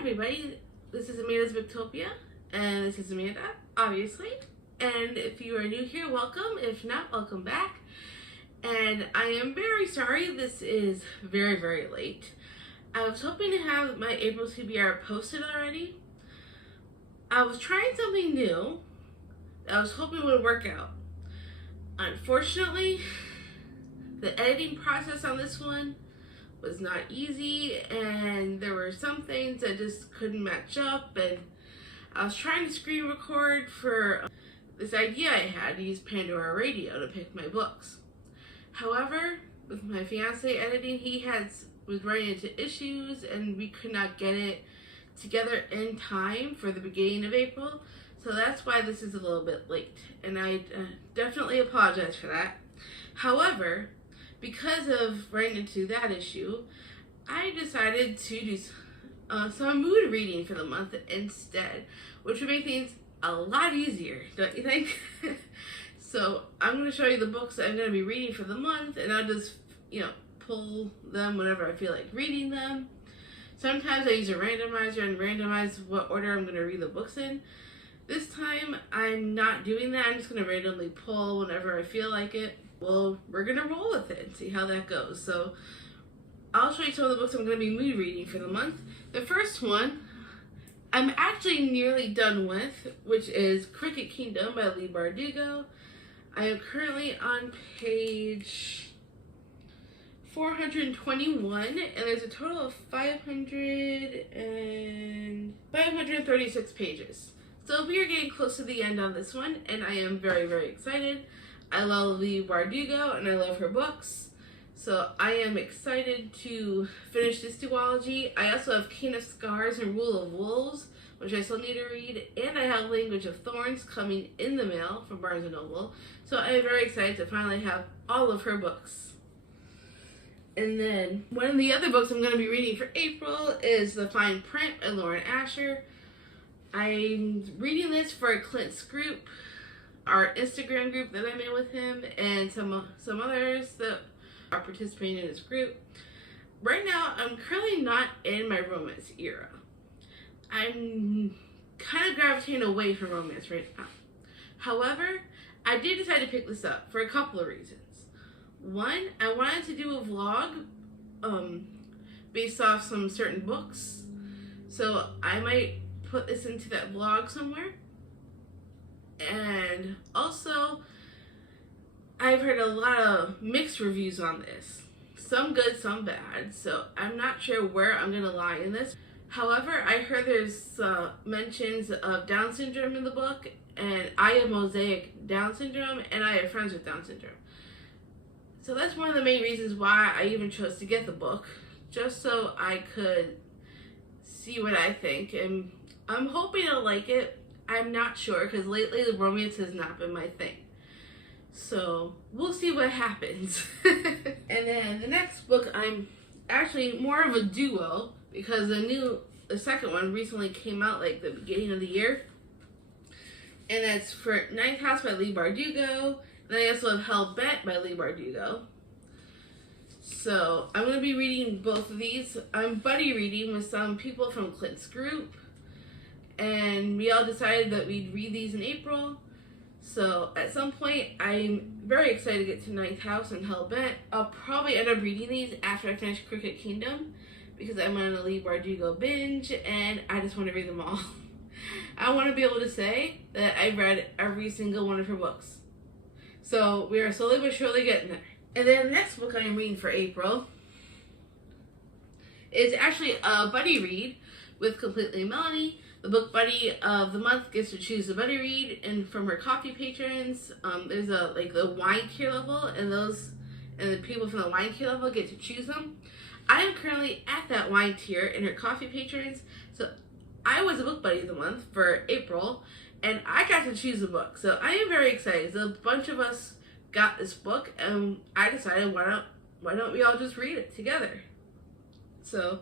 everybody, this is Amanda's Booktopia, and this is Amanda, obviously. And if you are new here, welcome. If not, welcome back. And I am very sorry this is very, very late. I was hoping to have my April TBR posted already. I was trying something new that I was hoping would work out. Unfortunately, the editing process on this one was not easy, and there were some things that just couldn't match up, and I was trying to screen record for this idea I had to use Pandora Radio to pick my books. However, with my fiance editing, he was running into issues and we could not get it together in time for the beginning of April, so that's why this is a little bit late, and I definitely apologize for that. However, because of running into that issue, I decided to do some mood reading for the month instead, which would make things a lot easier, don't you think? So I'm going to show you the books that I'm going to be reading for the month, and I'll just, pull them whenever I feel like reading them. Sometimes I use a randomizer and randomize what order I'm going to read the books in. This time, I'm not doing that. I'm just going to randomly pull whenever I feel like it. Well, we're going to roll with it and see how that goes. So I'll show you some of the books I'm going to be mood reading for the month. The first one I'm actually nearly done with, which is Cricket Kingdom by Leigh Bardugo. I am currently on page 421, and there's a total of 536 pages. So we are getting close to the end on this one, and I am very, very excited. I love Leigh Bardugo, and I love her books, so I am excited to finish this duology. I also have King of Scars and Rule of Wolves, which I still need to read, and I have Language of Thorns coming in the mail from Barnes & Noble, so I am very excited to finally have all of her books. And then one of the other books I'm going to be reading for April is The Fine Print by Lauren Asher. I'm reading this for Clint's group, our Instagram group that I'm in with him, and some others that are participating in this group. Right now, I'm currently not in my romance era. I'm kind of gravitating away from romance right now. However, I did decide to pick this up for a couple of reasons. One, I wanted to do a vlog based off some certain books, so I might put this into that vlog somewhere. And also, I've heard a lot of mixed reviews on this. Some good, some bad, so I'm not sure where I'm going to lie in this. However, I heard there's mentions of Down syndrome in the book, and I have mosaic Down syndrome, and I have friends with Down syndrome. So that's one of the main reasons why I even chose to get the book, just so I could see what I think, and I'm hoping I'll like it. I'm not sure, because lately the romance has not been my thing. So we'll see what happens. And then the next book, I'm actually more of a duo, because the second one recently came out like the beginning of the year. And that's for Ninth House by Leigh Bardugo. And I also have Hell Bent by Leigh Bardugo. So I'm going to be reading both of these. I'm buddy reading with some people from Clint's group, and we all decided that we'd read these in April. So at some point, I'm very excited to get to Ninth House and Hell Bent. I'll probably end up reading these after I finish Cricket Kingdom, because I'm on a Leigh Bardugo binge, and I just want to read them all. I want to be able to say that I've read every single one of her books. So we are slowly but surely getting there. And then the next book I am reading for April is actually a buddy read with Completely Melanie. The book buddy of the month gets to choose the buddy read, and from her coffee patrons, there's the wine tier level, and the people from the wine tier level get to choose them. I am currently at that wine tier in her coffee patrons, so I was a book buddy of the month for April, and I got to choose the book. So I am very excited. So a bunch of us got this book, and I decided why don't we all just read it together. So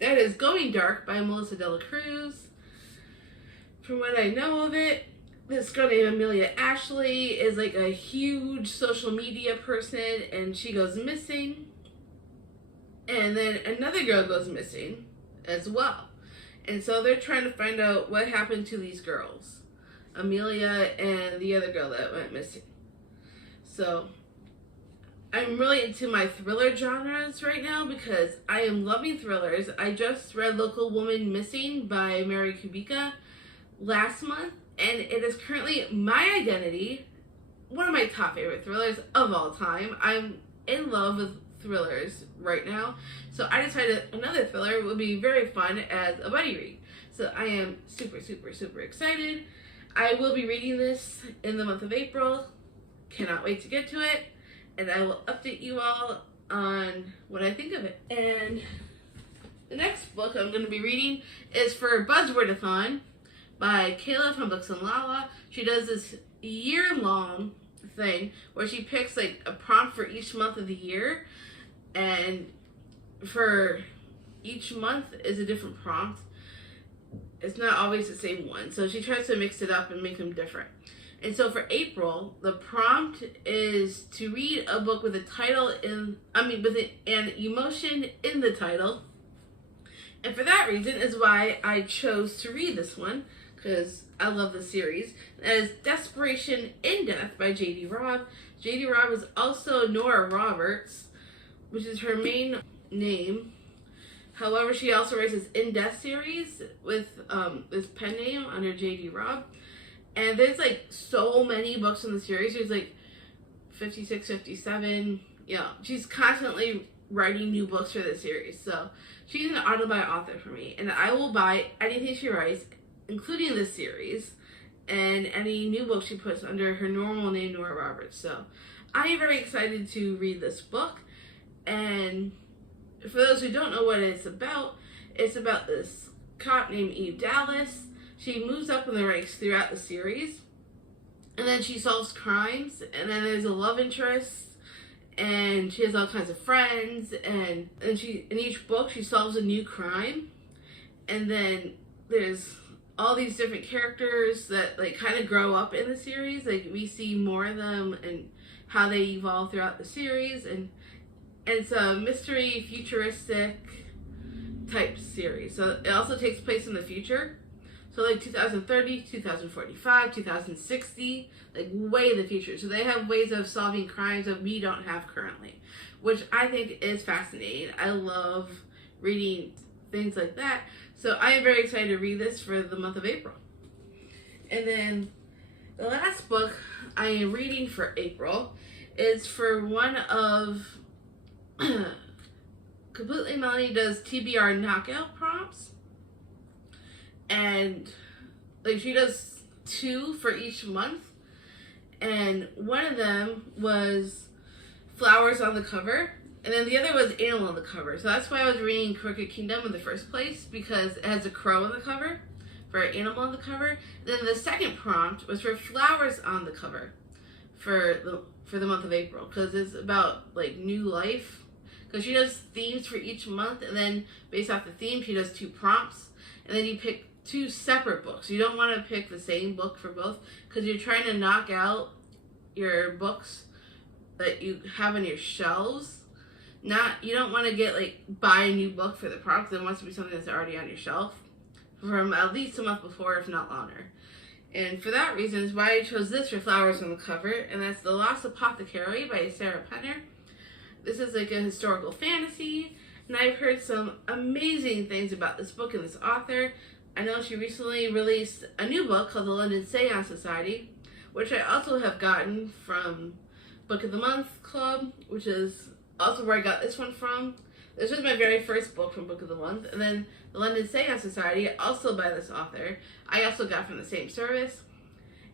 that is Going Dark by Melissa De La Cruz. From what I know of it, this girl named Amelia Ashley is like a huge social media person, and she goes missing. And then another girl goes missing as well. And so they're trying to find out what happened to these girls, Amelia and the other girl that went missing. So I'm really into my thriller genres right now because I am loving thrillers. I just read Local Woman Missing by Mary Kubica last month, and it is currently my identity, one of my top favorite thrillers of all time. I'm in love with thrillers right now, so I decided another thriller would be very fun as a buddy read. So I am super, super, super excited. I will be reading this in the month of April. Cannot wait to get to it, and I will update you all on what I think of it. And the next book I'm going to be reading is for Buzzwordathon by Kayla from Books and Lala. She does this year-long thing where she picks like a prompt for each month of the year, and for each month is a different prompt. It's not always the same one, so she tries to mix it up and make them different. And so for April, the prompt is to read a book with a title with an emotion in the title. And for that reason is why I chose to read this one, because I love the series. That is Desperation in Death by J.D. Robb. J.D. Robb is also Nora Roberts, which is her main name. However, she also writes this In Death series with this pen name under J.D. Robb. And there's like so many books in the series. There's like 56, 57. Yeah, she's constantly writing new books for this series. So she's an auto-buy author for me. And I will buy anything she writes, including this series, and any new book she puts under her normal name, Nora Roberts. So I am very excited to read this book. And for those who don't know what it's about this cop named Eve Dallas. She moves up in the ranks throughout the series, and then she solves crimes, and then there's a love interest, and she has all kinds of friends, and she, in each book she solves a new crime, and then there's all these different characters that like kind of grow up in the series. Like we see more of them and how they evolve throughout the series, and it's a mystery futuristic type series. So it also takes place in the future. So like 2030, 2045, 2060, like way in the future. So they have ways of solving crimes that we don't have currently, which I think is fascinating. I love reading things like that. So I am very excited to read this for the month of April. And then the last book I am reading for April is for one of Completely Melanie does TBR knockout prompts. And like she does 2 for each month, and one of them was flowers on the cover, and then the other was animal on the cover. So that's why I was reading Crooked Kingdom in the first place, because it has a crow on the cover for animal on the cover. And then the second prompt was for flowers on the cover for the month of April, because it's about like new life. Because she does themes for each month, and then based off the theme, she does 2 prompts, and then you pick 2 separate books. You don't want to pick the same book for both, because you're trying to knock out your books that you have on your shelves. You don't want to get like buy a new book for the prompt. It wants to be something that's already on your shelf from at least a month before, if not longer. And for that reason is why I chose this for flowers on the cover, and that's The Lost Apothecary by Sarah Penner. This is like a historical fantasy, and I've heard some amazing things about this book and this author. I know she recently released a new book called The London Seance Society, which I also have gotten from Book of the Month Club, which is also where I got this one from. This was my very first book from Book of the Month. And then The London Seance Society, also by this author, I also got from the same service.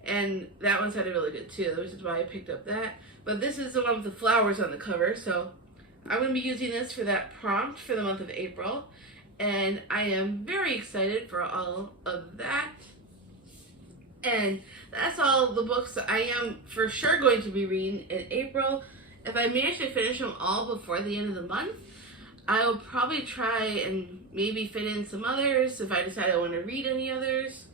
And that one sounded really good too, which is why I picked up that. But this is the one with the flowers on the cover, so I'm going to be using this for that prompt for the month of April. And I am very excited for all of that. And that's all the books that I am for sure going to be reading in April. If I manage to finish them all before the end of the month, I will probably try and maybe fit in some others if I decide I want to read any others.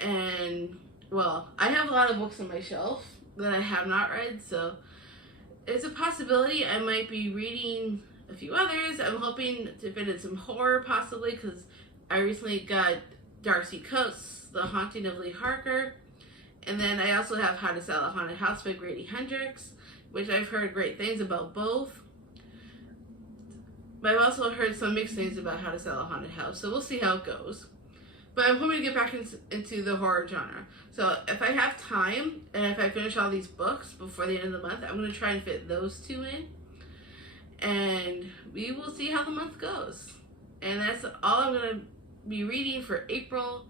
And, well, I have a lot of books on my shelf that I have not read, so it's a possibility I might be reading a few others. I'm hoping to fit in some horror possibly, because I recently got Darcy Coates' The Haunting of Lee Harker. And then I also have How to Sell a Haunted House by Grady Hendrix, which I've heard great things about both. But I've also heard some mixed things about How to Sell a Haunted House, so we'll see how it goes. But I'm hoping to get back into the horror genre. So if I have time, and if I finish all these books before the end of the month, I'm going to try and fit those two in. And we will see how the month goes. And that's all I'm going to be reading for April.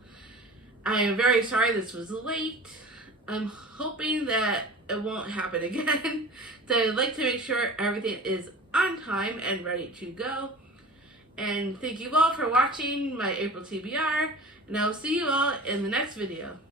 I am very sorry this was late. I'm hoping that it won't happen again. So I'd like to make sure everything is on time and ready to go. And thank you all for watching my April TBR. And I will see you all in the next video.